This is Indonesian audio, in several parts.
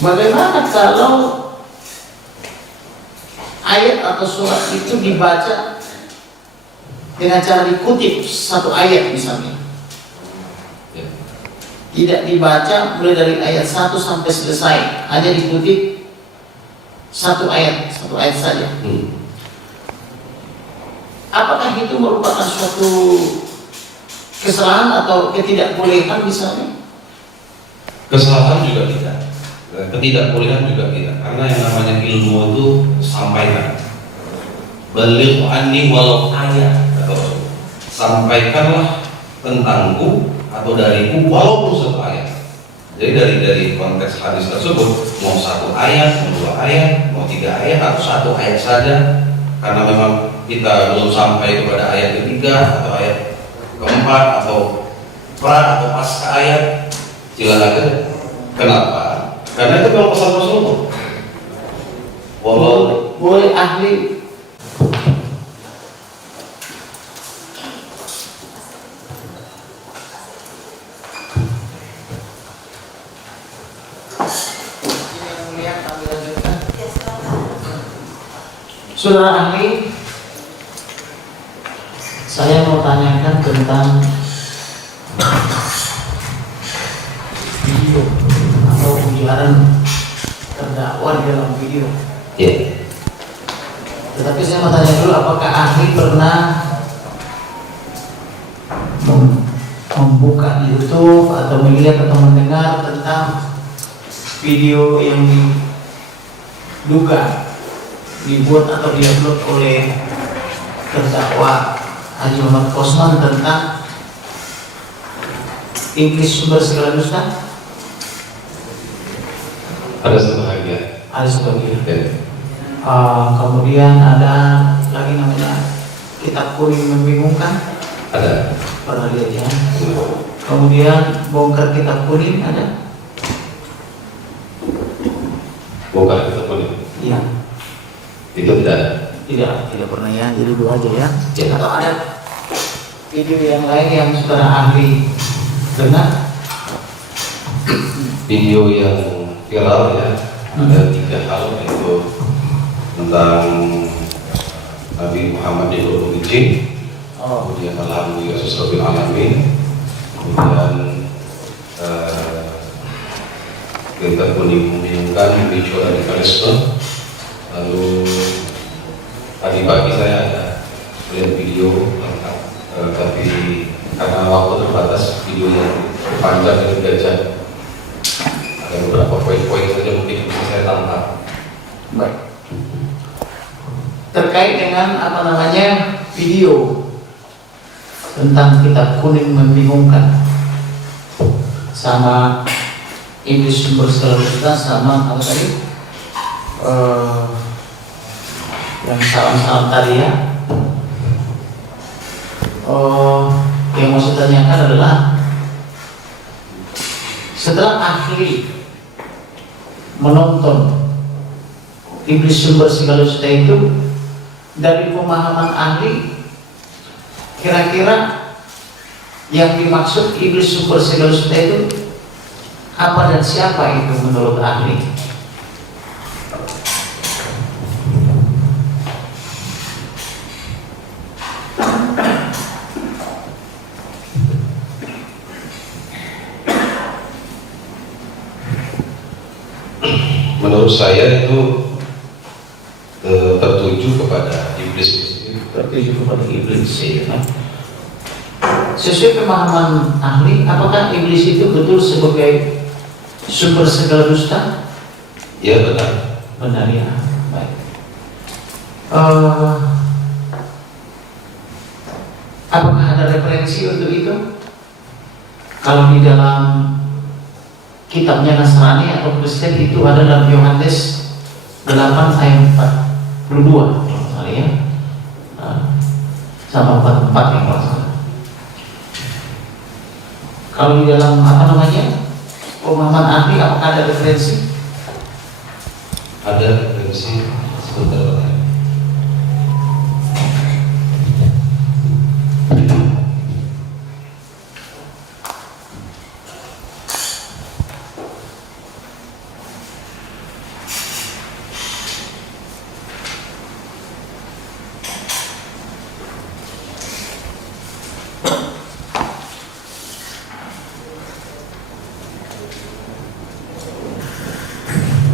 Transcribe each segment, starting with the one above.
Bagaimana kalau ayat atau surat itu dibaca dengan cara dikutip satu ayat misalnya, tidak dibaca mulai dari ayat 1 sampai selesai, hanya dikutip satu ayat saja. Apakah itu merupakan suatu kesalahan atau ketidakbolehan misalnya? Kesalahan juga tidak, ketidakbolehan juga tidak, karena yang namanya ilmu itu sampaikan. Baligh anni walau ayat, atau sampaikanlah tentangku atau dariku walaupun satu ayat. Jadi dari konteks hadis tersebut, mau satu ayat, mau dua ayat, mau tiga ayat, atau satu ayat saja, karena memang kita belum sampai kepada ayat ketiga atau ayat keempat atau pra atau pasca ayat, silakan. Kenapa? Karena itu memang pesan Rasulullah. Walau boleh ahli Saudara ahli, saya mau tanyakan tentang video atau ujaran terdakwa di dalam video. Tetapi saya mau tanya dulu, apakah ahli pernah membuka YouTube atau melihat atau mendengar tentang video yang diduga dibuat atau diupload oleh terdakwa Haji Muhammad Kosman tentang Iblis sumber segala dusta? ada sebahagian. Kemudian ada lagi namanya Kitab Kuning Membingungkan. Ada. Pernah lihat ya? Kemudian Bongkar Kitab Kuning ada? Bongkar Kitab Kuning? Iya. Itu tidak. Tidak pernah ya. Jadi dua aja ya. Atau ada video yang lain yang saudara ahli dengar? Video yang viral ya, ada tiga hal, yaitu tentang Nabi Muhammad di Gunung Ijin, kemudian Alhamdulillah Rabbil Alamin, kemudian Kitab Kuning Membingungkan bicara dari Palestina. Lalu tadi pagi saya ada lihat video lengkap, tapi karena waktu terbatas video yang panjang dan gajah, ada beberapa poin-poin saja mungkin bisa saya tangkap. Baik. Terkait dengan video tentang Kitab Kuning Membingungkan sama Iblis Sumber Segala Dusta sama apa tadi? Yang salam-salam tadi ya. Yang mau saya tanyakan adalah, setelah ahli menonton Iblis Sumber Segala Dusta itu, dari pemahaman ahli, kira-kira yang dimaksud Iblis Sumber Segala Dusta itu apa dan siapa itu menurut ahli? Menurut saya itu tertuju kepada iblis. Tertuju kepada iblis ya. Sesuai pemahaman ahli, apakah iblis itu betul sebagai sumber segala dusta? Ya benar. Benar ya. Baik. Apakah ada referensi untuk itu? Kalau di dalam kitabnya Nasrani atau Kristen itu ada dalam Yohanes 8 ayat 42 misalnya ya, sama 44 yang salah. Kalau di dalam pemahaman ahli, apakah ada referensi? Ada referensi sebentar.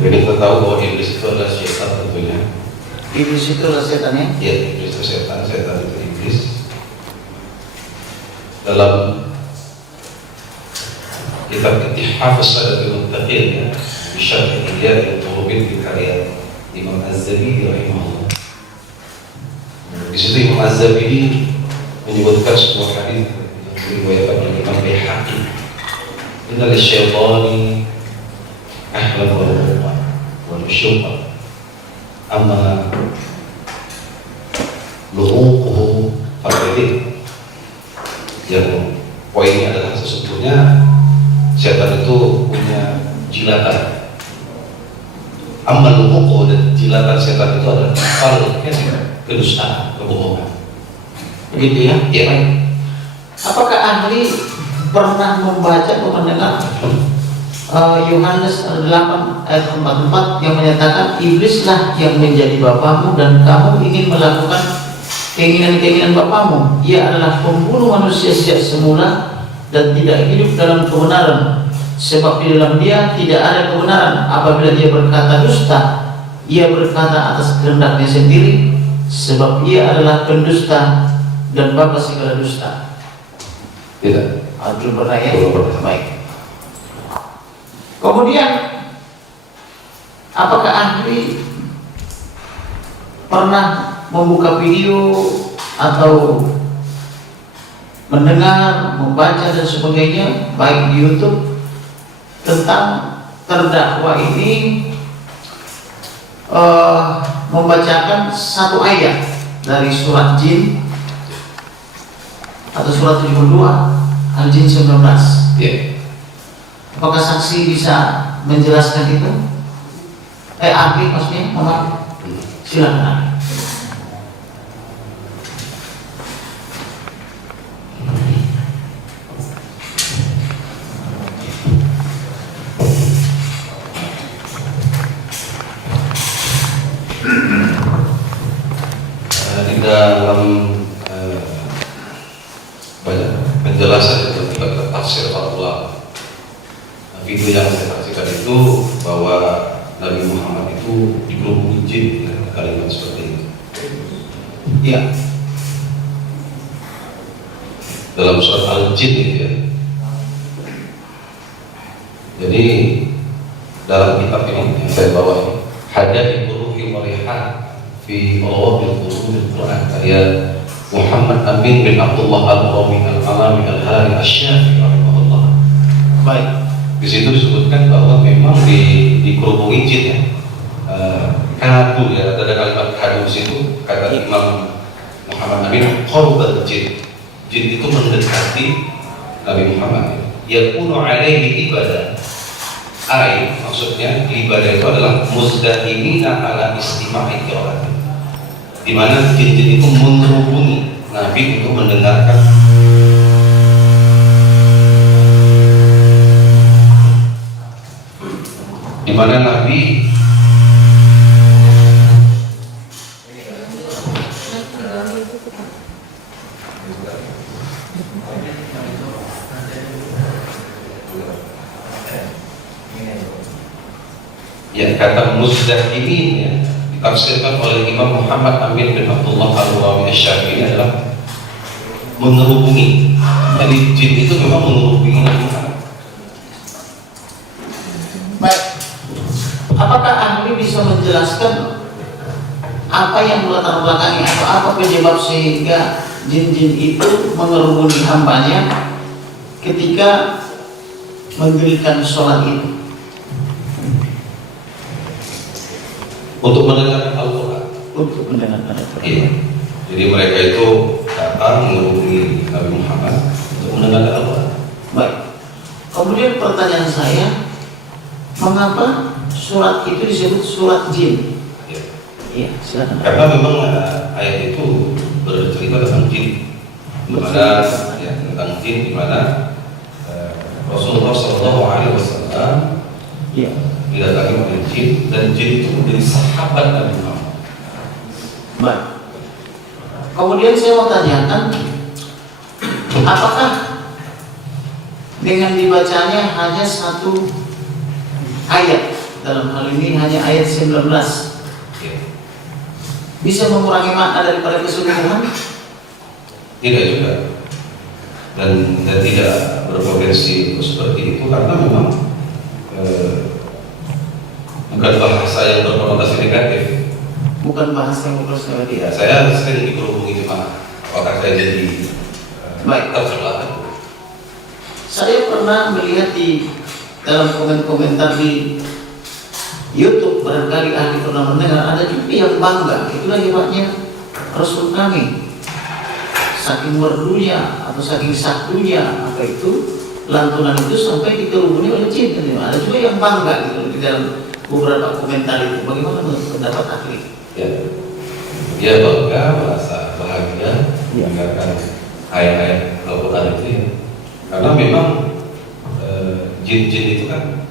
Jadi kita tahu bahwa iblis itu adalah syaitan tentunya. Iblis itu adalah setan ya? Ya, iblis itu setan, setan itu iblis. Dalam kitab Ittihaf as-Salatul Muttaqin ya, Bisyarh Ihya Ulumuddin di karya Imam Az-Zabidi rahimahullah. Di situ Imam Az-Zabidi menyebutkan sebuah hadis yang diriwayatkan oleh Imam Baihaqi. Innal syaitani ahlal wal syuqa amma luhuquhu faqadid. Yang poinnya adalah sesungguhnya setan itu punya jilatan. Amma luhuquhu, dan jilatan setan itu adalah kedustaan, kebohongan. Begitu ya? Ya, baik. Apakah ahli pernah membaca atau mendengar Yohanes 8 ayat 44 yang menyatakan iblislah yang menjadi bapamu dan kamu ingin melakukan keinginan-keinginan bapamu. Ia adalah pembunuh manusia sejak semula dan tidak hidup dalam kebenaran, sebab di dalam dia tidak ada kebenaran. Apabila dia berkata dusta, ia berkata atas kehendaknya sendiri, sebab ia adalah pendusta dan bapa segala dusta. Tidak. Belum pernah ya? Belum pernah. Baik. Kemudian, apakah ahli pernah membuka video atau mendengar, membaca dan sebagainya, baik di YouTube, tentang terdakwa ini membacakan satu ayat dari surat Jin atau surat 72 Al-Jin 19? Ya. Apakah saksi bisa menjelaskan itu? Ahli maksudnya, Muhammad? Silakan. Di dalam banyak penjelasan itu kita tafsir para ulama. Video yang saya saksikan itu bahwa Nabi Muhammad itu digerubungi jin, kalimat seperti itu. Ya. Dalam surat Al-Jin itu ya. Jadi dalam kitab ini yang saya bawa ini, Hada'i Ruhi Warihan fi Rawabil Qur'anil Quran karya Muhammad Amin bin Abdullah Al-Rawi Al-Alami Al-Hari Asy-Syafi'i rahimahullah. Baik. Di situ disebutkan bahwa memang dikerubungi jin ya. Kadu ya, ada kalimat kadu di situ, kata Imam Muhammad Amin, qarubat jin. Jin itu mendekati Nabi Muhammad. Yakunu alaihi ibadah. Maksudnya ibadah itu adalah muzdahimina ala istima'i qiraat. Di mana jin-jin itu mengerubungi Nabi untuk mendengarkan di mana Nabi ya, kata muzdahimin ya, ditafsirkan oleh Imam Muhammad Amin bin Abdullah Al-Rawi Asy-Syafi'i adalah mengerubungi. Jadi jin itu memang mengerubungi Nabi Muhammad. Baik. Apakah ahli bisa menjelaskan apa yang melatar belakangi atau apa penyebab sehingga jin-jin itu mengerubungi hambanya ketika mendirikan sholat itu? Untuk mendengarkan Al-Quran. Untuk mendengarkan Al-Quran. Iya. Jadi mereka itu datang menghubungi Nabi Muhammad untuk mendengarkan Al-Quran. Baik. Kemudian pertanyaan saya, mengapa surat itu disebut surat jin? Ya. Iya, silakan. Karena memang ayat itu bercerita tentang jin, di mana ya, tentang jin, di mana Rasulullah SAW Iya. didatangi oleh jin, dan jin itu menjadi sahabat Nabi Muhammad. Baik. Kemudian saya mau tanyakan, apakah dengan dibacanya hanya satu ayat dalam hal ini hanya ayat 19, Ya. bisa mengurangi makna daripada keseluruhan? Tidak juga, dan tidak berpotensi seperti itu karena memang bukan bahasa yang berkonotasi negatif. Bukan bahasa yang berkonotasi negatif. Ya, saya sering dikerubungi jemaah. Apakah saya jadi baik tercelah? Saya pernah melihat di dalam komentar di YouTube, barangkali ahli pernah mendengar, ada juga yang bangga, itulah hebatnya Rasul kami, saking merdunya atau saking sakdunya apa itu lantunan itu sampai dikerubuni oleh jin. Ada juga yang bangga gitu di dalam beberapa komentar itu. Bagaimana menurut pendapat ahli? Ya, dia bangga, merasa bahagia mendengarkan ayat-ayat Al-Quran itu ya. Karena memang jin-jin itu kan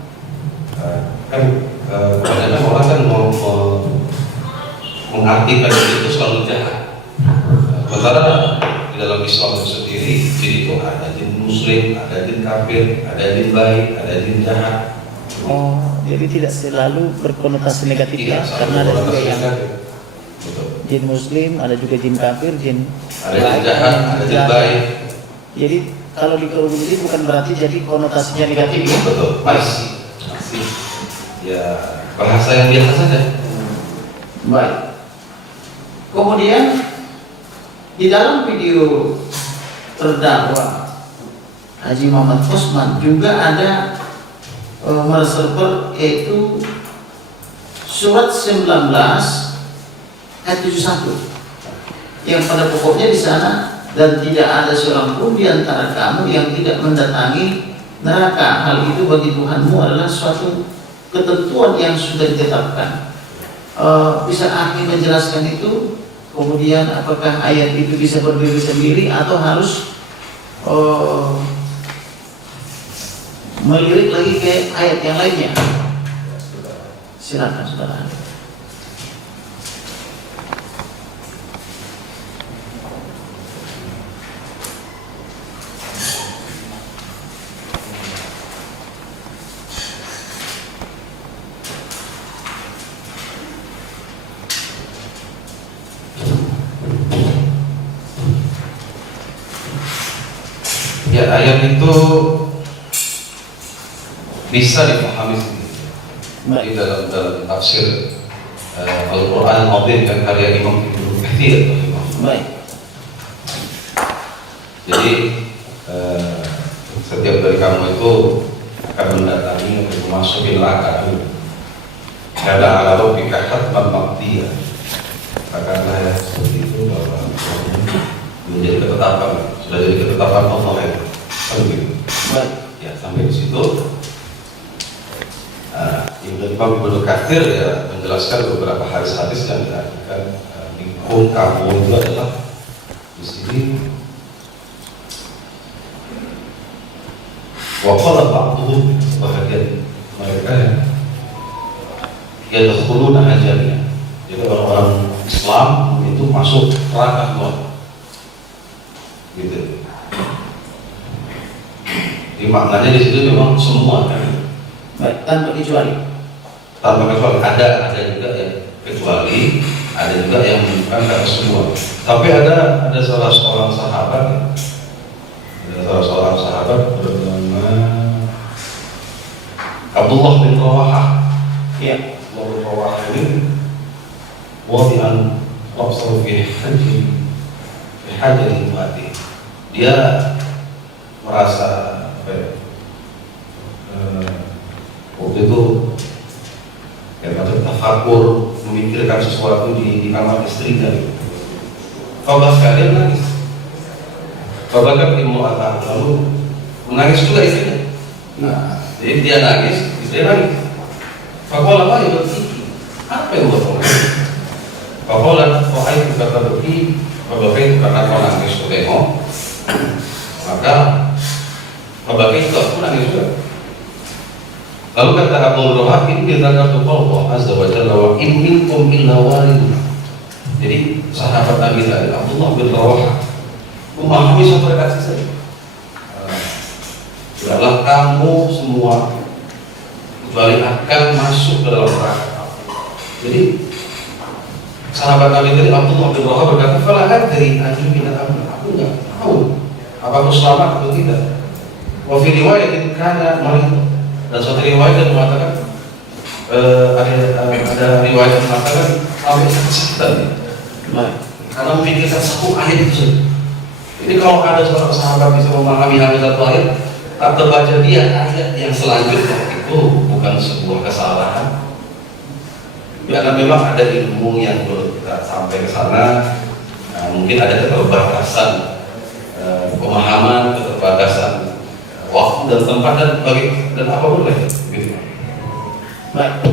kadang-kadang orang kan mau mengartikan itu selalu jahat. Sementara di dalam Islam itu sendiri, jin itu ada jin muslim, ada jin kafir, ada jin baik, ada jin jahat. Oh, jadi tidak selalu berkonotasi negatif ya? Karena ada juga yang jin muslim, ada juga jin kafir, jin ada jin jahat, ada jin baik. Jadi kalau dikerubung ini bukan berarti jadi konotasinya negatif ya? Betul, masih ya bahasa yang biasa saja. Baik. Kemudian di dalam video terdakwa Haji Muhammad Osman juga ada mereserver, yaitu surat 19 ayat 71 yang pada pokoknya di sana, dan tidak ada seorang pun di antara kamu yang tidak mendatangi neraka. Hal itu bagi Tuhanmu adalah suatu ketentuan yang sudah ditetapkan. Bisa ahli menjelaskan itu? Kemudian apakah ayat itu bisa berdiri sendiri atau harus melirik lagi ke ayat yang lainnya? Silakan saudara. Ya, ayat itu bisa dipahami sendiri. Di dalam tafsir Al-Quran Al-Azim dan karya Imam Ibnu Katsir. Baik. Jadi setiap dari kamu itu akan mendatangi untuk memasuki neraka dulu. Ada ala rabbika hatman maqdiya. Karena ya seperti itu bahwa menjadi ketetapan, sudah jadi ketetapan Allah ya. Sampai Baik. Ya, sampai di situ. Imam Ibnu Katsir ya menjelaskan beberapa hadis-hadis yang diartikan minkum kamu itu adalah di sini. Waqala ba'dhum, sebagian mereka ya yadkhuluna ajalnya. Jadi orang-orang Islam itu masuk neraka semua. Gitu. Jadi maknanya di situ memang semua kan. Baik, tanpa kecuali. Tanpa kecuali, ada juga yang kecuali, ada juga yang bukan karena semua. Tapi ada salah seorang sahabat bernama Abdullah bin Rawahah. Ya. Abdullah bin Rawahah ini wadi'an rafsahu fi hajjil mati. Dia merasa apa ya, waktu itu kayak macam tafakur, memikirkan sesuatu di kamar istrinya. Fabah sekalian nangis. Fabah kan immu'atah, lalu menangis juga istrinya. Nah, jadi dia nangis, istrinya nangis. Faqala ma yubki, apa yang buat nangis? Faqala wahai kata beki, Fabah itu karena kau nangis ku tengok, maka Fabah itu aku nangis juga. Lalu kata Abu Rawah, ini dzakatu Allah azza wa jalla wa in minkum illa waridun. Jadi sahabat Nabi tadi Abdullah bin Rawah memahami satu redaksi saja. Adalah kamu semua kecuali akan masuk ke dalam neraka. Jadi sahabat Nabi tadi Abdullah bin Wahab berkata, "Fala adri ajubina am." Aku enggak tahu apa aku selamat atau tidak. Wa fi riwayatin kana marid. Dan suatu riwayat yang mengatakan ada riwayat yang mengatakan sampai sakit. Karena memikirkan satu ayat itu. Jadi kalau ada seorang sahabat bisa memahami hanya satu ayat, tak terbaca dia ayat yang selanjutnya, itu bukan sebuah kesalahan. Karena memang ada ilmu yang belum kita sampai ke sana. Nah, mungkin ada keterbatasan pemahaman, keterbatasan waktu dan tempat dan apapun lagi. Gitu. Baik.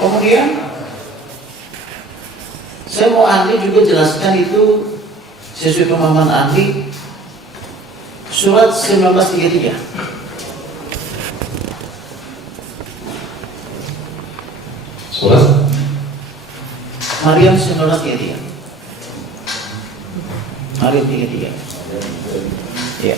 Kemudian saya mau ahli juga jelaskan itu sesuai pemahaman ahli surat 1933. Surat Maryam 1933. Maryam 33. Ya.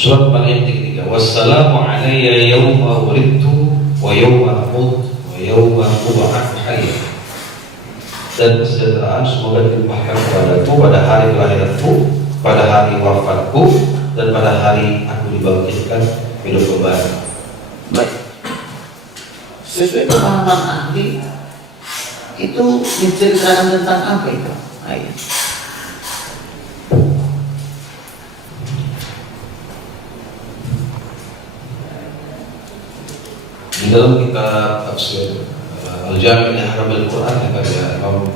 Surat Maryam yang ketiga. Wassalamu alayya yawma wulidtu wa yawma amut wa yawma ub'atsu hayya. Dan kesejahteraan semoga dilimpahkan kepadaku pada hari kelahiranku, pada hari wafatku, dan pada hari aku dibangkitkan hidup kembali. Baik. Sesuai pemahaman ahli itu menceritakan tentang apa itu ayat? Di dalam kitab tafsir Al-Jami' li Ahkam Al-Quran yang karya Imam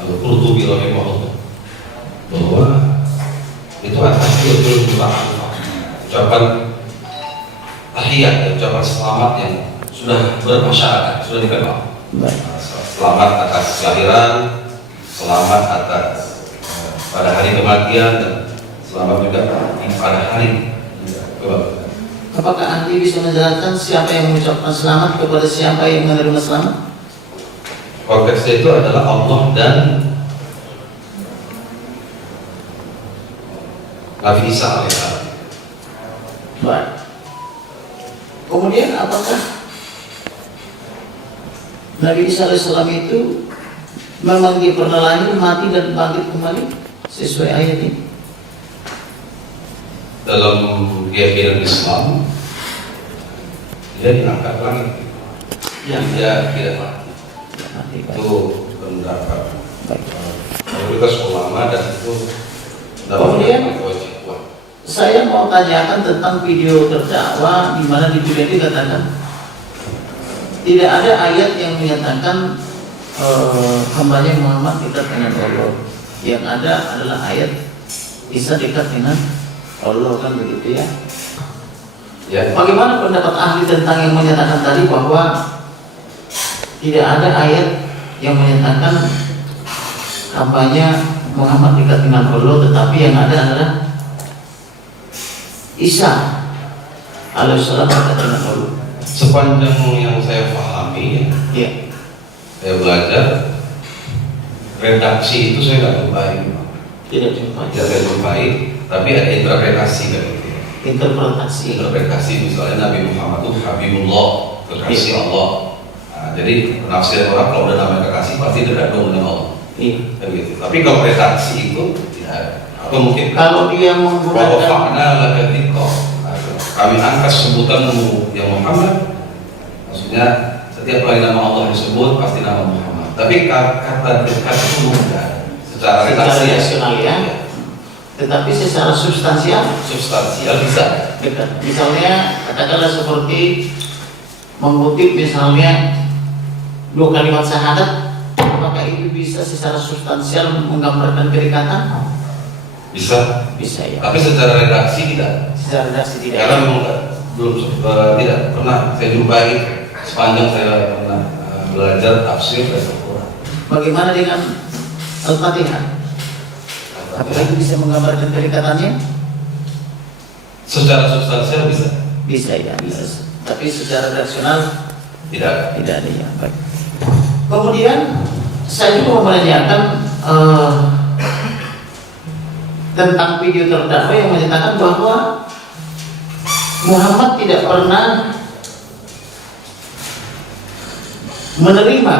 Al-Qurtubi rahimahullah, bahwa itu at-tahiyatul mubarakah, ucapan tahiyat, ucapan selamat yang sudah bermasyarakat, sudah dikenal. Selamat atas kelahiran, selamat atas pada hari kematian, dan selamat juga pada hari kebangkitan. Apakah ahli bisa menjelaskan siapa yang mengucapkan selamat kepada siapa yang menerima selamat? Konteksnya itu adalah Allah dan Nabi Isa alaihissalam. Baik. Kemudian apakah Nabi Isa alaihissalam itu memang dia pernah lahir, mati dan bangkit kembali sesuai ayat ini? Dalam keyakinan Islam, dia diangkat langit, Ya. dia tidak mati. Itu pendapat mayoritas ulama, dan itu Kemudian kewajiban. saya mau tanyakan tentang video terdakwa di mana di video ini dikatakan tidak ada ayat yang menyatakan hambanya Muhammad dekat dengan Allah. Yang ada adalah ayat Isa dekat dengan Allah, kan begitu ya? Ya. Bagaimana pendapat ahli tentang yang menyatakan tadi bahwa tidak ada ayat yang menyatakan hambanya Muhammad dekat dengan Allah, tetapi yang ada adalah Isa alaihissalam dekat dengan Allah. Sepanjang yang saya pahami, Ya. saya belajar redaksi itu saya nggak jumpai, Tidak jumpa. tidak saya jumpai, tapi ada interpretasi kan gitu. Interpretasi misalnya Nabi Muhammad itu Habibullah, kekasih Allah. Nah, jadi penafsiran orang kalau udah namanya kekasih pasti dekat dong dengan Allah. Iya. Kan gitu. Tapi kalau redaksi itu tidak ada. Atau mungkin Kalau dia menggunakan fakna laka dzikra. Kami angkat sebutanmu ya Muhammad. Maksudnya setiap kali nama Allah disebut pasti nama Muhammad. Tapi kata dekat itu mudah secara redaksi rasional ya. Tetapi secara substansial bisa. dekat. Misalnya katakanlah seperti mengutip misalnya 2 kalimat syahadat, apakah itu bisa secara substansial menggambarkan kedekatan? Bisa. Bisa ya. Tapi secara redaksi tidak. Secara redaksi tidak. Karena memang belum tidak pernah saya jumpai sepanjang saya pernah belajar tafsir dan Al-Quran. Bagaimana dengan Al-Fatihah? Apakah itu bisa menggambarkan kedekatannya? Secara substansial bisa. Bisa ya, bisa. Tapi secara rasional Tidak. tidak ada yang baik. Kemudian saya juga mau menanyakan tentang video terdakwa yang menyatakan bahwa Muhammad tidak pernah menerima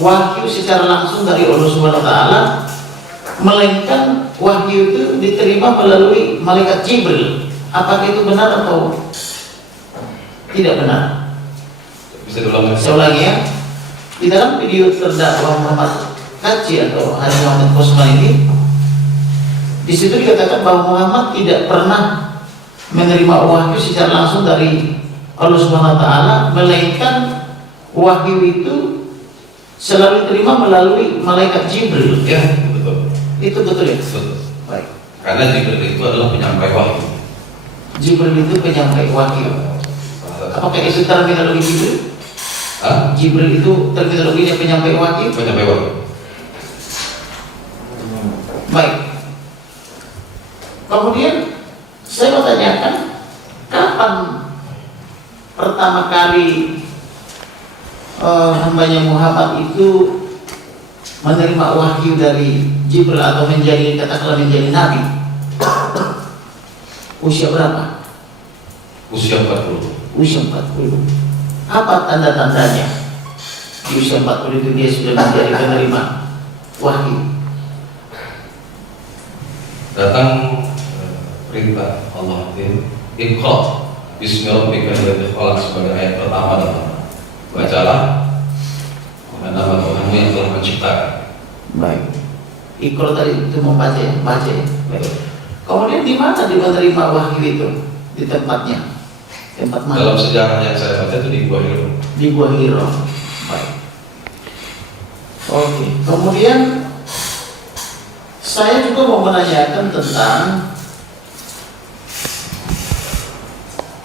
wahyu secara langsung dari Allah Subhanahu wa taala, melainkan wahyu itu diterima melalui malaikat Jibril. Apakah itu benar atau tidak benar? Bisa diulang lagi? Saya ulangi ya. Di dalam video terdakwa Muhammad Kaji atau Haji Muhammad Kosman ini, di situ dikatakan bahwa Muhammad tidak pernah menerima wahyu secara langsung dari Allah Subhanahu wa taala, melainkan wahyu itu selalu diterima melalui malaikat Jibril. Ya, betul. Itu betul ya? Betul. Baik. Karena Jibril itu adalah penyampai wahyu. Jibril itu penyampai wahyu. Apakah itu terminologi Jibril? Hah? Jibril itu terminologinya penyampai wahyu? Penyampai wahyu. Baik. Kemudian saya mau tanyakan, kapan pertama kali hambanya Muhammad itu menerima wahyu dari Jibril atau katakanlah menjadi nabi? Usia berapa? Usia 40. Usia 40. Apa tanda-tandanya? Di usia 40 itu dia sudah menjadi penerima wahyu. Datang perintah Allah itu Iqra bismi rabbikal ladzi khalaq sebagai ayat pertama dalam bacalah dengan nama Tuhanmu yang telah menciptakan. Baik. Iqra tadi itu membaca ya, baca ya. Baik. Kemudian di mana dia menerima wahyu itu? Di tempatnya. Tempat mana? Dalam sejarah yang saya baca itu di Gua Hiro. Di Gua Hiro. Baik. Oke. Kemudian saya juga mau menanyakan tentang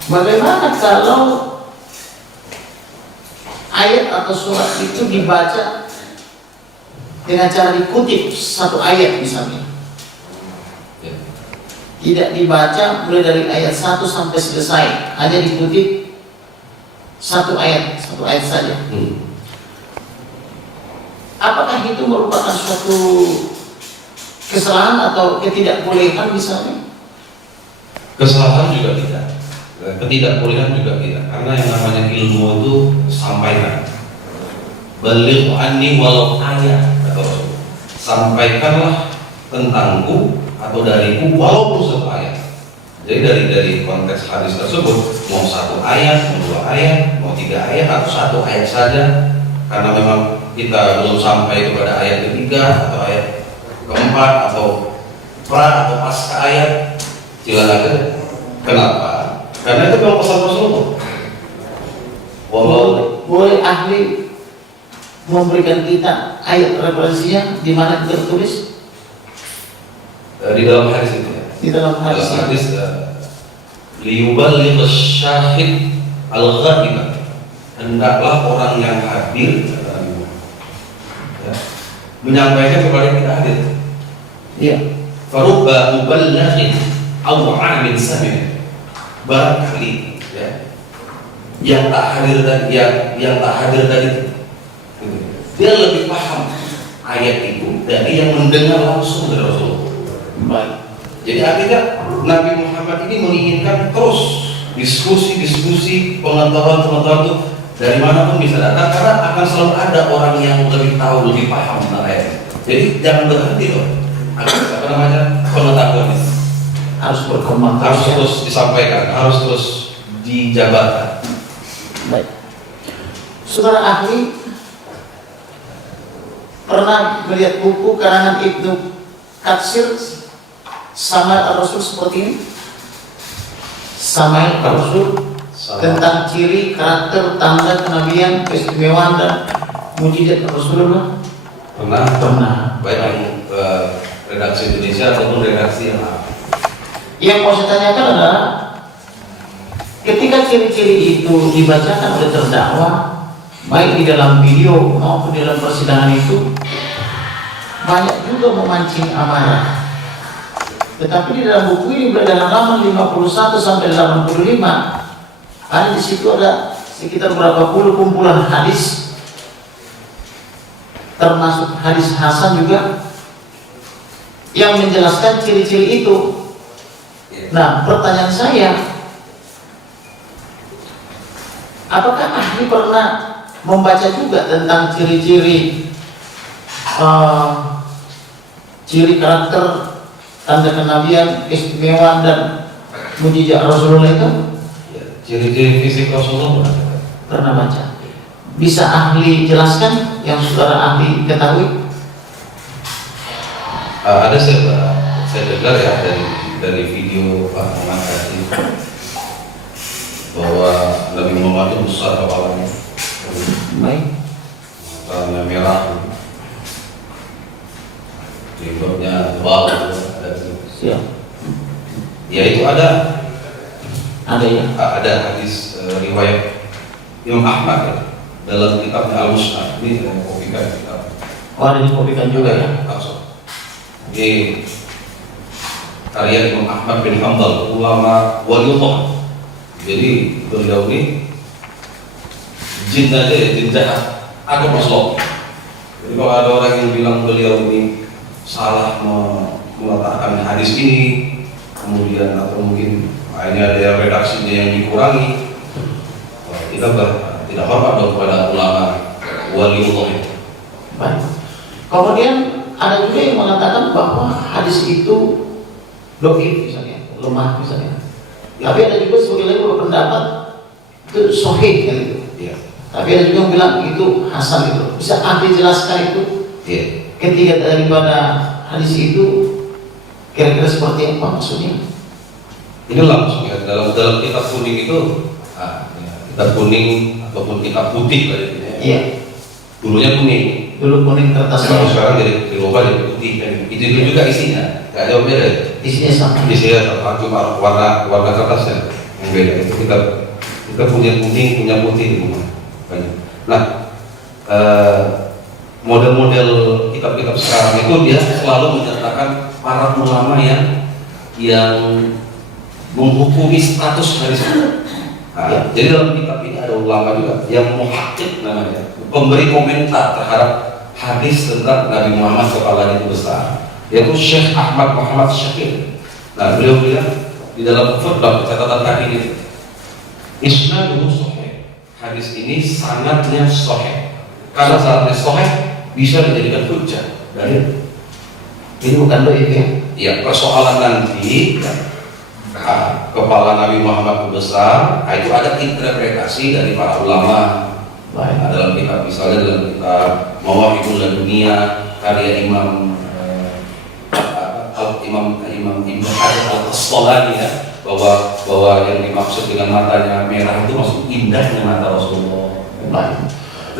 bagaimana kalau ayat atau surat itu dibaca dengan cara dikutip satu ayat misalnya. Ya. Tidak dibaca mulai dari ayat 1 sampai selesai, hanya dikutip satu ayat saja. Apakah itu merupakan suatu kesalahan atau ketidakbolehan misalnya? Kesalahan juga tidak, ketidakbolehan juga tidak, karena yang namanya ilmu itu sampaikan. Baligh anni walau ayat, atau sampaikanlah tentangku atau dariku walaupun satu ayat. Jadi dari konteks hadis tersebut, mau satu ayat, mau dua ayat, mau tiga ayat, atau satu ayat saja, karena memang kita belum sampai kepada ayat ketiga atau ayat keempat atau pra atau pasca ayat, silakan aja. Kenapa? Karena itu memang pesan Rasulullah. Walau Boleh ahli memberikan kita ayat referensinya di mana itu tertulis? di dalam hadis itu ya. Di dalam hadis. Dalam hadis liyuballigh syahid al-ghaib, hendaklah orang yang hadir ya, menyampaikan kepada yang tidak hadir. Iya. Farubba muballighin aw 'amin sami', barangkali ya, yang tak hadir tadi, yang tak hadir tadi gitu, dia lebih paham ayat itu dari yang mendengar langsung dari Rasulullah. Baik. Jadi artinya Nabi Muhammad ini menginginkan terus diskusi pengetahuan itu dari mana pun bisa datang, karena akan selalu ada orang yang lebih tahu, lebih paham tentang ayat. Jadi jangan berhenti loh. Pengetahuan Harus berkembang harus ya. terus disampaikan, harus terus dijabarkan. Baik. Saudara ahli pernah melihat buku karangan Ibnu Katsir Samail Ar-Rasul seperti ini? Samail Ar-Rasul tentang ciri, karakter, tanda kenabian, keistimewaan dan mujizat Rasulullah. Pernah. Pernah. Baik yang redaksi Indonesia ataupun redaksi yang lain. Yang mau saya tanyakan adalah ketika ciri-ciri itu dibacakan oleh terdakwa, baik di dalam video maupun di dalam persidangan itu, banyak juga memancing amarah. Tetapi di dalam buku ini berada dalam halaman 51 sampai 85, karena di situ ada sekitar berapa puluh kumpulan hadis, termasuk hadis Hasan juga, yang menjelaskan ciri-ciri itu. Nah, pertanyaan saya, apakah ahli pernah membaca juga tentang ciri-ciri ciri karakter, tanda kenabian, keistimewaan dan mujizat Rasulullah itu? Ciri-ciri fisik Rasulullah Pernah baca? Bisa ahli jelaskan yang saudara ahli ketahui? Ada saya dengar ya dari video Pak Muhammad tadi bahwa Nabi Muhammad itu besar kepalanya, Baik. matanya merah, jenggotnya tebal, ada. Siap. Ya itu ada Ya. ada hadis riwayat Imam Ahmad ya, dalam kitabnya Al-Musnad. Ini saya kopikan kitab. Oh, ada dikopikan juga ya? Langsung. Ini karya Imam Ahmad bin Hanbal, ulama waliullah. Jadi beliau ini jin aja ya, jin jahat atau maslok. Jadi kalau ada orang yang bilang beliau ini salah meletakkan hadis ini, kemudian atau mungkin ini ada yang redaksinya yang dikurangi, kita tidak hormat dong kepada ulama waliullah itu. Baik. Kemudian ada juga yang mengatakan bahwa hadis itu dhaif misalnya, lemah misalnya. Tapi ada juga sebagian lagi berpendapat itu sahih kan itu. Iya. Tapi ada juga yang bilang itu hasan itu. Bisa ahli jelaskan itu? Iya. Ketiga daripada hadis itu kira-kira seperti apa maksudnya? Ini langsung ya dalam kitab kuning itu, kitab kuning ataupun kitab putih lah ya. Iya. Dulunya kuning. Dulu kuning Kalau kertasnya. sekarang jadi dirubah jadi putih kan. Itu juga isinya, nggak jauh beda. Isinya sama. Isinya sama, cuma warna kertasnya yang beda. Itu kita punya kuning, punya putih di rumah. Banyak. Nah, model-model kitab-kitab sekarang itu dia selalu menyertakan para ulama yang menghukumi status dari sana. Nah, jadi dalam kitab ini ada ulama juga yang muhakkik namanya, pemberi komentar terhadap hadis tentang Nabi Muhammad kepalanya itu besar, yaitu Syekh Ahmad Muhammad Syakir. Nah, beliau bilang di dalam footnote catatan kaki ini, isnaduhu sahih. Hadis ini sanadnya sahih. Karena sanadnya sahih bisa dijadikan hujjah. Dari Ini bukan dhaif ya? ya persoalan nanti kepala Nabi Muhammad itu besar, itu ada interpretasi dari para ulama. Baik. Dalam kitab misalnya dalam kitab Mawahibul Dunia karya Imam Ibnu Hajar Al-Asqalani ya, bahwa yang dimaksud dengan matanya merah itu maksud indahnya mata Rasulullah. Baik.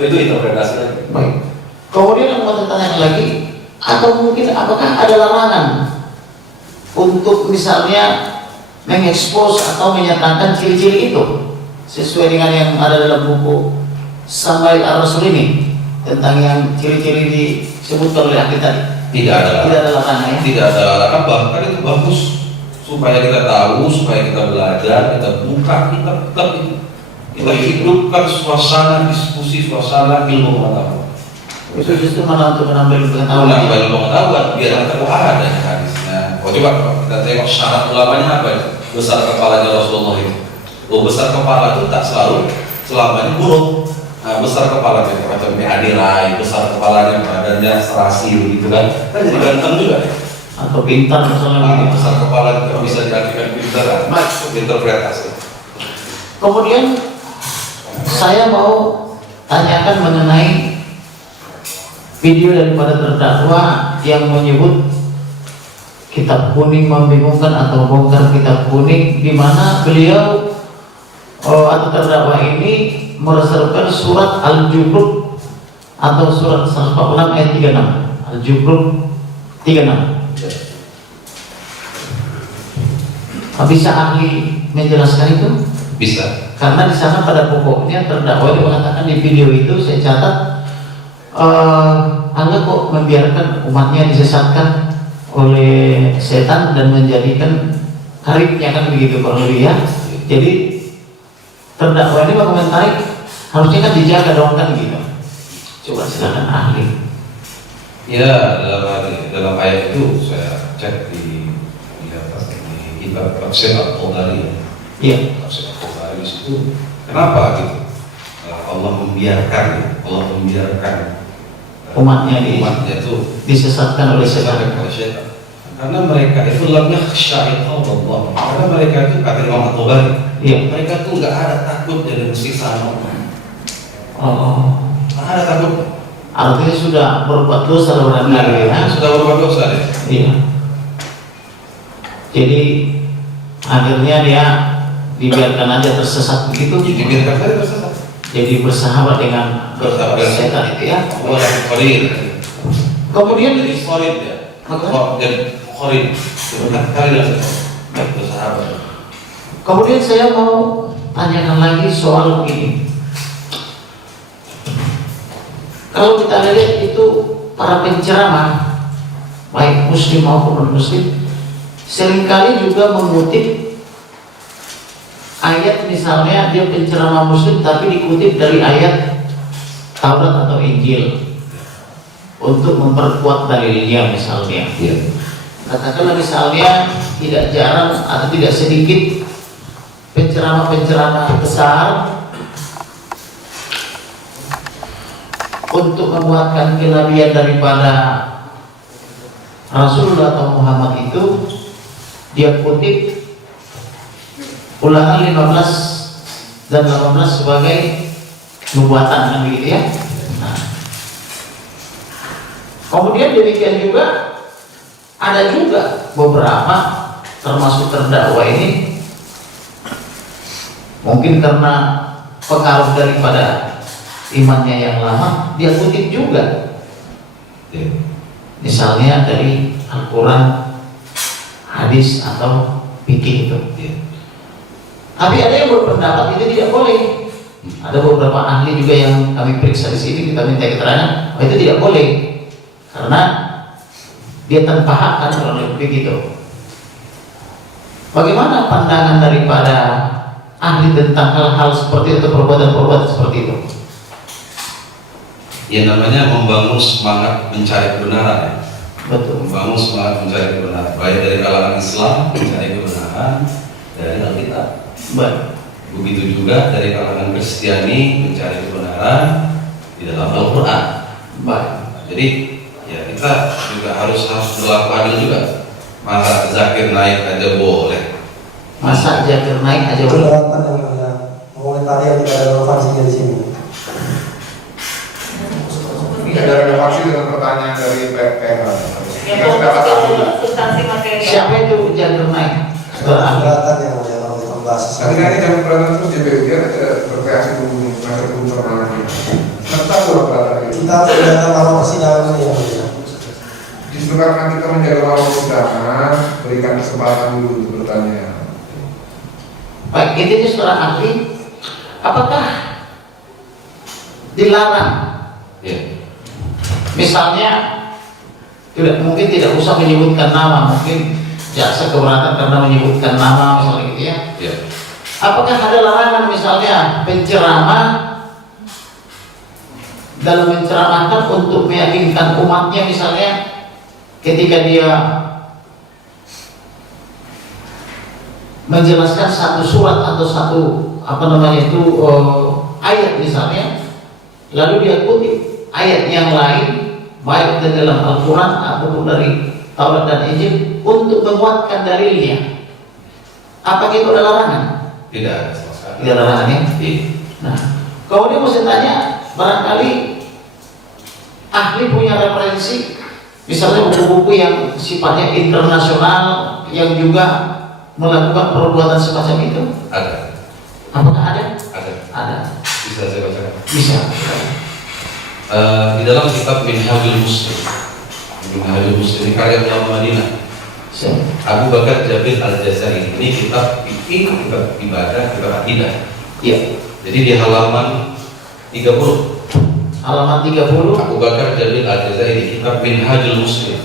Itu interpretasinya. Baik. Kemudian yang mau ditanyakan lagi, atau mungkin apakah ada larangan untuk misalnya mengekspos atau menyatakan ciri-ciri itu sesuai dengan yang ada dalam buku Samai Ar-Rasul ini tentang yang ciri-ciri disebutkan oleh ahli tadi? Tidak ada larangan ya? Tidak ada larangan, bahkan itu bagus supaya kita tahu, supaya kita belajar, kita buka kitab itu, kita hidupkan suasana diskusi, suasana ilmu pengetahuan. Itu justru malah untuk menambah pengetahuan. Menambah ilmu pengetahuan biar kita ada di hadisnya. Coba kita tengok syarat ulamanya apa itu? Besar kepalanya Rasulullah itu. Besar kepala itu tak selalu selamanya buruk. Nah, besar kepalanya macamnya adirai, besar kepalanya badannya serasi gitu kan jadi ganteng juga ya. Atau pintar misalnya. Besar kepala juga bisa diartikan pintar, interpretasi. Kemudian saya mau tanyakan mengenai video daripada terdakwa yang menyebut kitab kuning membingungkan atau bongkar kitab kuning, di mana beliau atau terdakwa ini mereservkan surat Al-Jubruk atau surat 146 ayat 36. Al-Jubruk 36. Bisa ahli menjelaskan itu? Bisa. Karena di sana pada pokoknya terdakwa dia mengatakan di video itu saya catat, Allah kok membiarkan umatnya disesatkan oleh setan dan menjadikan karibnya, kan begitu kalau dia. Jadi terdakwa ini mengomentari harusnya kan dijaga dong kan gitu. Coba silakan ahli. Ya, dalam ayat itu saya cek di kitab Tafsir Al-Qadari. Iya. Tafsir Al-Qadari itu kenapa gitu? Allah membiarkan umatnya itu disesatkan oleh setan. Karena mereka itu lam yakhsha Allah. Karena mereka itu kata Imam At-Tabari, Iya. mereka tuh nggak ada takut dari siksa Allah. Oh. Nggak ada takut. Artinya sudah berbuat dosa barangkali ya. Sudah berbuat dosa deh. Iya. Jadi akhirnya dia dibiarkan aja tersesat begitu. Dibiarkan saja tersesat. Jadi bersahabat dengan setan itu ya. Kemudian jadi khorin ya. Jadi khorin. Kali bersahabat. Kemudian saya mau tanyakan lagi soal ini. Kalau kita lihat itu para penceramah baik muslim maupun non muslim seringkali juga mengutip ayat, misalnya dia penceramah muslim tapi dikutip dari ayat Taurat atau Injil untuk memperkuat dalilnya misalnya. Katakanlah misalnya tidak jarang atau tidak sedikit penceramah-penceramah besar untuk menguatkan kenabian daripada Rasulullah atau Muhammad itu dia kutip Ulangan 15 dan 18 sebagai nubuatan, kan begitu ya. Nah, kemudian demikian juga ada juga beberapa termasuk terdakwa ini mungkin karena pengaruh daripada imannya yang lama dia kutip juga, misalnya dari Al-Quran, hadis atau fikih itu. Tapi ada yang berpendapat itu tidak boleh. Ada beberapa ahli juga yang kami periksa di sini, kita minta keterangan, itu tidak boleh karena dia tanpa hak, kan kalau begitu. Bagaimana pandangan daripada ahli tentang hal-hal seperti itu, perbuatan-perbuatan seperti itu? Ya namanya membangun semangat mencari kebenaran ya. Betul. Membangun semangat mencari kebenaran, baik dari kalangan Islam mencari kebenaran dari Alkitab. Baik. Begitu juga dari kalangan Kristiani mencari kebenaran di dalam Al-Quran. Baik. Jadi ya kita juga harus berlaku adil juga. Masa zakir naik aja boleh. Masa zakir naik aja boleh. Keberatan yang ada mengomentari yang tidak ada relevansinya di sini. Ini ada relevansi dengan pertanyaan dari PPH. Ya, kalau substansi materi. Siapa itu zakir naik? Keberatan yang ada kalau kita bahas. Tapi nanti jangan berantem terus JPU, dia berkreasi dulu, masa belum pernah lagi. Tetap dulu berantem. Kita harus menjaga malam persidangan ini yang mulia. Justru karena kita menjaga malam persidangan, berikan kesempatan dulu untuk bertanya. Baik, intinya saudara ahli, apakah dilarang? Ya. Misalnya mungkin tidak usah menyebutkan nama, mungkin jaksa keberatan karena menyebutkan nama misalnya gitu ya. Ya. Apakah ada larangan misalnya penceramah dalam menceramahkan untuk meyakinkan umatnya, misalnya ketika dia menjelaskan satu surat atau satu ayat misalnya, lalu dia kutip ayat yang lain baik dari dalam Al-Quran ataupun dari Taurat dan Injil untuk menguatkan dalilnya. Apakah itu ada larangan? Tidak ada sama sekali. Tidak ada larangan ya? Nah, kemudian mau saya tanya, barangkali ahli punya referensi, misalnya buku-buku yang sifatnya internasional yang juga melakukan perbuatan semacam itu? Ada. Apakah ada? Ada. Ada. Bisa saya bacakan. Bisa. Di dalam kitab Minhajul Muslim, Minhajul Muslim karya ulama Madinah, Abu Bakar Jabir Al-Jazari. Ini kitab fikih, kitab ibadah, kitab akidah. Iya. Jadi di halaman 30. Halaman 30. Abu Bakar Jabir Al-Jazari, kitab Minhajul Muslim.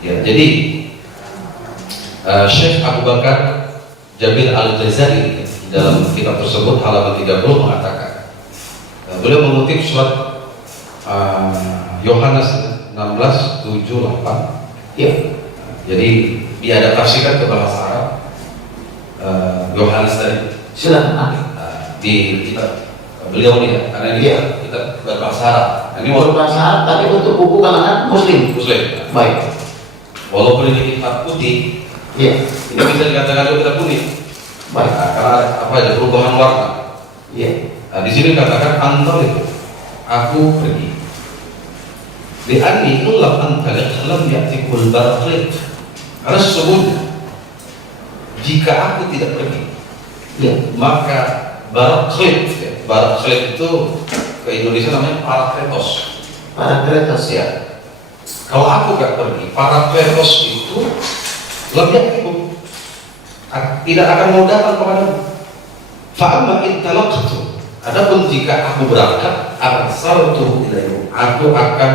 Ya, jadi Syekh Abu Bakar Jabir Al-Jazari dalam kitab tersebut halaman 30 mengatakan, beliau mengutip surat Yohanes 16:7-8. Iya. Jadi diadaptasikan ke bahasa Arab. Yohanes tadi Silakan. di kitab beliau ini, karena ini kita berbahasa Arab. Nah, ini Berbahasa Arab tapi untuk buku kalangan Muslim. Muslim. Baik. Walaupun ini kitab putih, Iya. ini bisa dikatakan juga kitab kuning. Baik. Nah, karena apa aja perubahan warna. Iya. Nah, di sini katakan antar itu, aku pergi. Li'anni illam antalik lam ya'tikul baraklit. Karena sesungguhnya jika aku tidak pergi, Iya. maka baraklit, baraklit itu ke Indonesia namanya parakletos. Parakletos ya. Kalau aku gak pergi, parakletos itu lebih aktif, tidak akan mau datang kepadamu. Fa'amma intalaqtu. Adapun jika aku berangkat, arsaltuhu ilaikum. Aku akan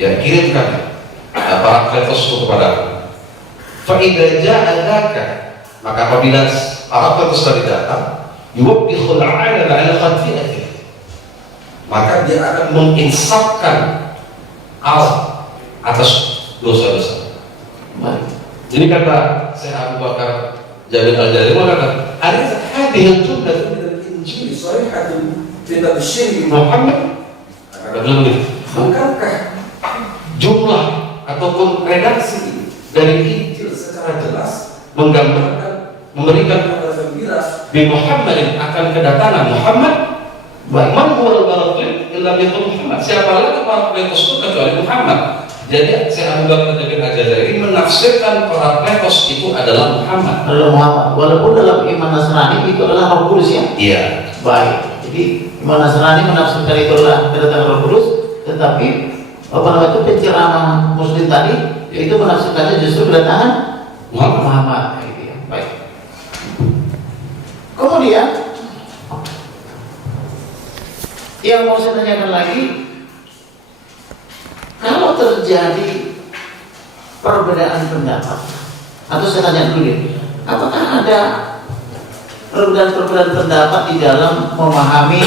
kirimkan parakletos itu kepadamu. Fa idza ja'a dzaka, maka apabila parakletos tadi datang, yuwabbihul 'ala 'ala khati'ati, maka dia akan menginsafkan atas dosa-dosa. Baik. Jadi kata Syekh Abu Bakar Jabir Al-Jazari mengatakan, hadhihi jumlah min al-Injil sarihatun fi tabsyir Muhammad. Kata beliau begitu. Bukankah jumlah ataupun redaksi dari Injil secara jelas menggambarkan, memberikan kabar gembira bi Muhammadin akan kedatangan Muhammad? Man huwa al-barakil illa bi Muhammad. Siapa lagi parakletos itu kecuali Muhammad? Jadi Syekh Abu Bakar Jabir Al-Jazari menafsirkan parakletos itu adalah Muhammad. Adalah Muhammad. Walaupun dalam iman Nasrani itu adalah Roh Kudus ya. Iya. Baik. Jadi iman Nasrani menafsirkan itu adalah kedatangan Roh Kudus, tetapi apa namanya itu penceramah Muslim tadi itu menafsirkannya justru kedatangan Muhammad. Gitu ya. Baik. Kemudian yang mau saya tanyakan lagi, kalau terjadi perbedaan pendapat, atau saya tanya dulu ya, apakah ada perbedaan pendapat di dalam memahami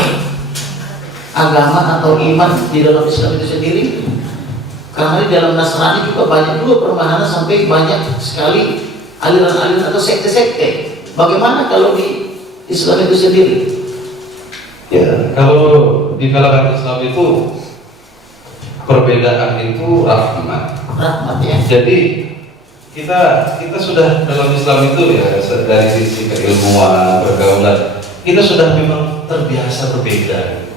agama atau iman di dalam Islam itu sendiri? Karena di dalam Nasrani juga banyak juga permahaman sampai banyak sekali aliran-aliran atau sekte-sekte. Bagaimana kalau di Islam itu sendiri? Ya, kalau di kalangan Islam itu perbedaan itu rahmat. Rahmat ya. Jadi kita sudah dalam Islam itu ya dari sisi keilmuan, pergaulan, kita sudah memang terbiasa berbeda.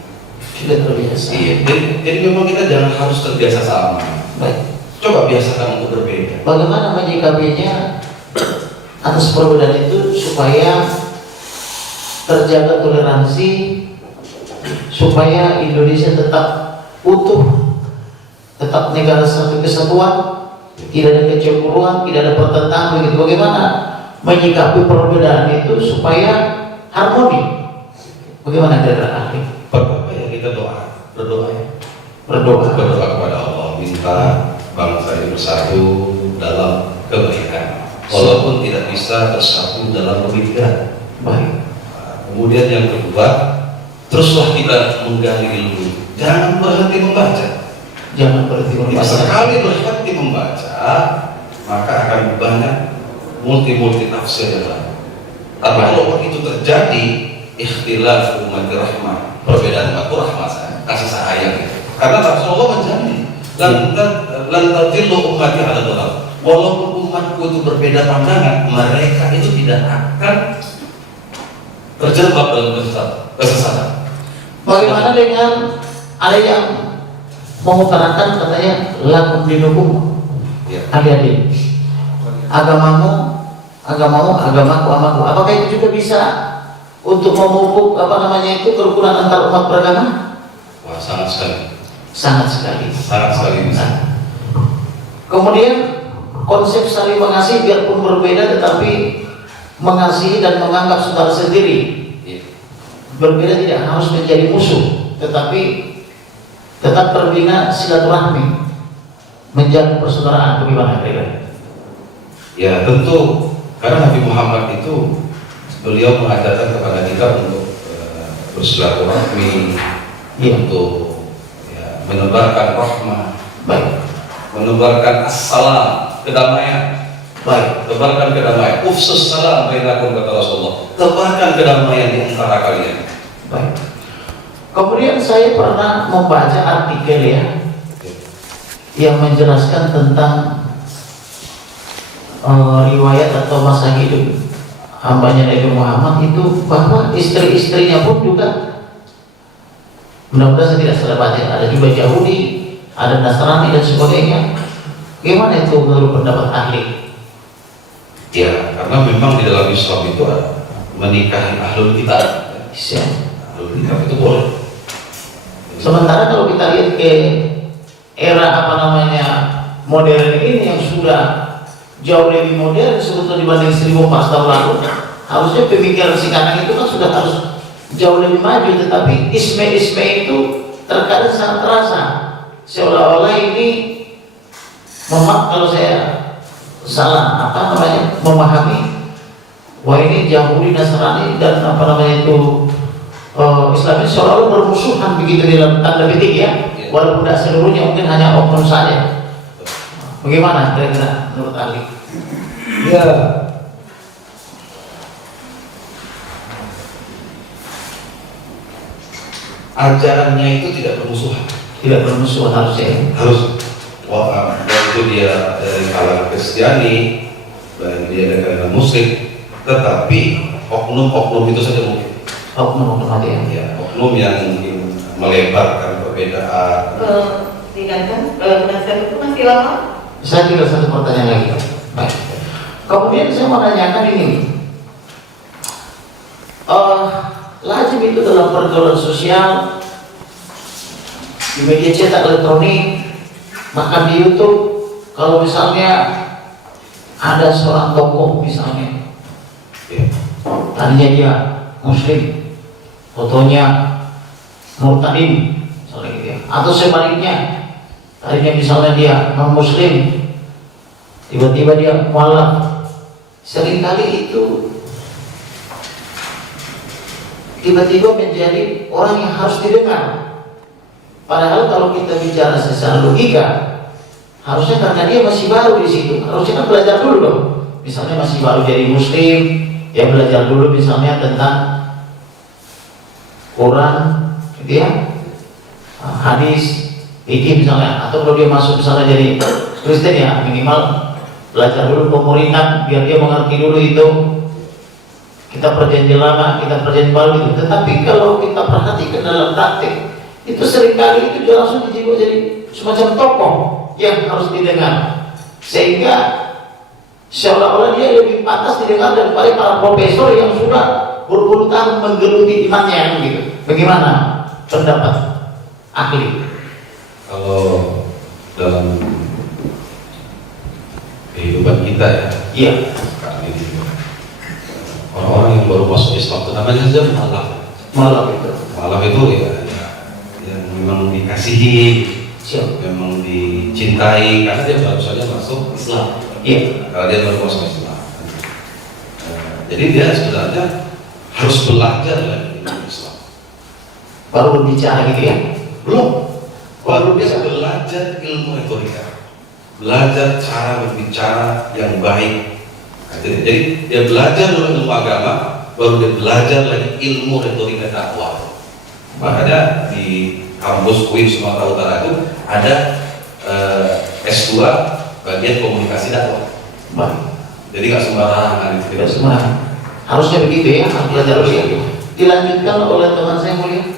Sudah terbiasa. Iya. Jadi memang kita jangan harus terbiasa sama. Baik. Coba biasakan untuk berbeda. Bagaimana menyikapinya atas perbedaan itu supaya terjaga toleransi, supaya Indonesia tetap utuh, tetap negara satu kesatuan, tidak ada kecemburuan, tidak ada pertentangan begitu. Bagaimana menyikapi perbedaan itu supaya harmoni? Bagaimana kira-kira ahli? Pertama ya kita berdoa kepada Allah, minta bangsa ini bersatu dalam kebaikan, walaupun tidak bisa bersatu dalam pemikiran. Baik. Kemudian yang kedua, teruslah kita menggali ilmu, jangan berhenti membaca. Jangan berhenti membaca. Sekali berhenti membaca, maka akan banyak multi tafsir yang lain. Tapi kalau itu terjadi, ikhtilaf umat rahmah, perbedaan umat rahmah, kasih sayang. Karena Rasulullah menjamin, lan tadillu ummati ala dhalal. Walaupun umatku itu berbeda pandangan, mereka itu tidak akan terjebak dalam kesesatan. Bagaimana dengan ada yang mengutarakan katanya lakum dinukum, Ya. adik-adik, agamamu, agamaku. Apakah itu juga bisa untuk memupuk kerukunan antar umat beragama? Wah, sangat sekali. Sangat sekali. Sangat sekali bisa. Nah, kemudian konsep saling mengasihi biarpun berbeda tetapi mengasihi dan menganggap saudara sendiri. Berbeda tidak harus menjadi musuh, tetapi tetap berbina silaturahmi, menjaga persaudaraan. Bagaimana kira-kira? Ya tentu, karena Nabi Muhammad itu beliau mengajarkan kepada kita untuk bersilaturahmi, untuk menebarkan rahmah, Baik, menebarkan assalam, kedamaian. baik, Tebarkan kedamaian. Ufsus salam bainakum, kata Rasulullah. Tebarkan kedamaian di antara kalian. baik. Kemudian saya pernah membaca artikel yang menjelaskan tentang riwayat atau masa hidup hambanya Nabi Muhammad itu, bahwa istri-istrinya pun juga, mudah-mudahan saya tidak salah baca, ada juga Yahudi, ada Nasrani dan sebagainya. Gimana itu menurut pendapat ahli? Ya, karena memang di dalam Islam itu ada menikahi ahlul kitab. Ahlul kitab itu boleh. Sementara kalau kita lihat ke era modern ini yang sudah jauh lebih modern sebetulnya dibanding 1400 tahun lalu, harusnya pemikiran si kanan itu kan sudah harus jauh lebih maju, tetapi isme-isme itu terkadang sangat terasa, seolah-olah ini, mohon kalau saya salah memahami, wah ini Yahudi, Nasrani dan Islam ini seolah-olah bermusuhan begitu di dalam tanda petik ya, walaupun tidak seluruhnya, mungkin hanya oknum saja. Bagaimana kira-kira menurut ahli? Ya, ajarannya itu tidak bermusuhan. Tidak bermusuhan harusnya. Harus, waktu dia dari kalangan Kristiani, dan dia dari kalangan Muslim, tetapi oknum-oknum itu saja mungkin. Oknum aja ya. Ya, oknum yang mungkin melebarkan perbedaan. Penasihat itu masih lama? Saya juga satu pertanyaan lagi. Baik. Kemudian saya mau tanyakan ini. Lazim itu dalam pergaulan sosial, di media cetak elektronik, bahkan di YouTube, kalau misalnya ada seorang tokoh misalnya, tadinya dia Muslim, fotonya murtadin, misalnya gitu ya. Atau sebaliknya, tadinya misalnya dia non Muslim, tiba-tiba dia mualaf. Seringkali itu tiba-tiba menjadi orang yang harus didengar. Padahal kalau kita bicara secara logika, harusnya karena dia masih baru di situ, harusnya kan belajar dulu dong. Misalnya masih baru jadi Muslim, ya belajar dulu misalnya tentang Quran, gitu ya, hadis, fikih misalnya. Atau kalau dia masuk misalnya jadi Kristen ya minimal belajar dulu pemuritan biar dia mengerti dulu itu. Kita perjanjian lama, kita perjanjian baru itu. Tetapi kalau kita perhatikan dalam praktik, itu seringkali itu dia langsung dijiwa jadi semacam tokoh yang harus didengar, sehingga seolah-olah dia lebih pantas didengar daripada para profesor yang sudah berpuluh tahun menggeluti imannya gitu. Bagaimana pendapat ahli? Kalau dalam kehidupan kita ya, Iya. sekarang ini orang-orang yang baru masuk Islam itu namanya saja malaf itu ya yang memang dikasihi, memang dicintai karena dia baru saja masuk Islam. Iya. Kalau dia baru masuk Islam, jadi dia sebenarnya harus belajar lagi tentang Islam. Baru berbicara gitu ya? Belum, baru dia belajar ilmu retorika, belajar cara berbicara yang baik. Jadi dia belajar dulu ilmu agama, baru dia belajar lagi ilmu retorika dakwah. Makanya di kampus UIN Sumatera Utara itu ada S2 bagian komunikasi dakwah. Baik. Jadi nggak sembarangan itu. Tidak semua. Harusnya begitu ya, harus belajar dulu ya. Dilanjutkan oleh teman saya mulia.